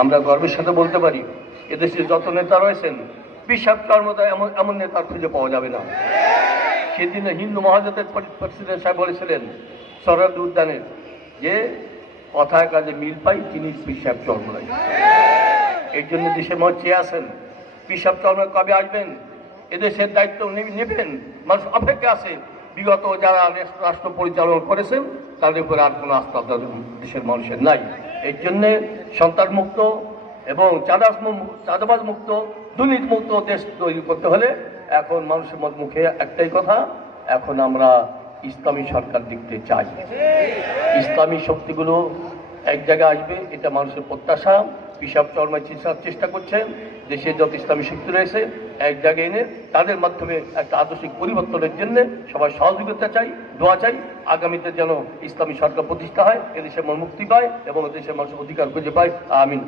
আমরা গর্বের সাথে বলতে পারি এদেশে যত নেতা রয়েছেন পিসাব চর্মতা এমন নেতা খুঁজে পাওয়া যাবে না। সেদিনে হিন্দু মহাজোটের প্রেসিডেন্ট সাহেব বলেছিলেন সরহদ উদ্যানের যে কথায় কাজে মিল পাই তিনি পিসাব চর্মরাই। এই জন্য দেশের মানুষ চেয়ে আসেন পিসাব চর্মা কবে আসবেন, এদেশের দায়িত্ব নেবেন, মানুষ অপেক্ষা আছে। বিগত যারা রাষ্ট্র পরিচালনা করেছেন তাদের উপরে আর কোনো আস্থা দেশের মানুষের নাই। এর জন্যে সন্ত্রাসমুক্ত এবং চাঁদাবাজ মুক্ত দুর্নীতি মুক্ত দেশ তৈরি করতে হলে এখন মানুষের মুখে একটাই কথা, এখন আমরা ইসলামী সরকার দেখতে চাই। ইসলামী শক্তিগুলো এক জায়গায় আসবে, এটা মানুষের প্রত্যাশা। পিসাব চর্মায় চিকিৎসার চেষ্টা করছেন, দেশে যত ইসলামী শক্তি রয়েছে এক জায়গায় এনে তাদের মাধ্যমে একটা আদর্শিক পরিবর্তনের জন্য সবাই সহযোগিতা চাই, দোয়া চাই। আগামীতে যেন ইসলামী সরকার প্রতিষ্ঠা হয়, এদেশের মুক্তি পায় এবং দেশের মানুষের অধিকার খুঁজে পায়। আমিন।